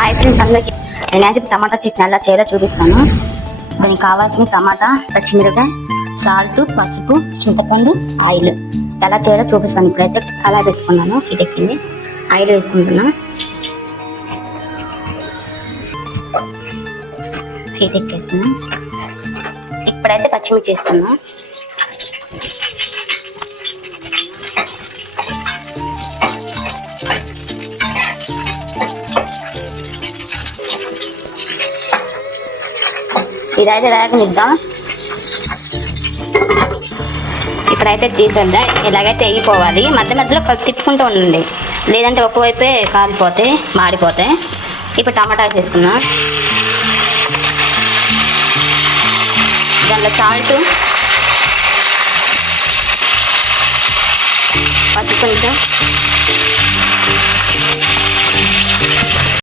Hi friends అందరికీ నేను టమాటా చట్నీ ఎలా చేయాలో చూపిస్తాను. దానికి కావాల్సిన టమాటా, పచ్చిమిరపకాయ, సాల్ట్, పసుపు, చింతపండు, ఆయిల్ ఎలా చేయాలో చూపిస్తాను. ఇప్పుడైతే అలా పెట్టుకున్నాను, హీట్ ఎక్కింది. ఆయిల్ వేసుకుంటున్నా, హీట్ ఎక్కేస్తున్నా. ఇప్పుడైతే పచ్చిమిర్చి వేస్తున్నా. ఇదైతే వేగనిద్దాం. ఇప్పుడైతే తీసేద్దాం. ఇలాగైతే ఎగిపోవాలి. మధ్య మధ్యలో తిప్పుకుంటూ ఉండండి, లేదంటే ఒకవైపే కాలిపోతే మాడిపోతే. ఇప్పుడు టమాటా వేసుకుందాం. దాంట్లో సాల్ట్, పసుపు కొంచెం,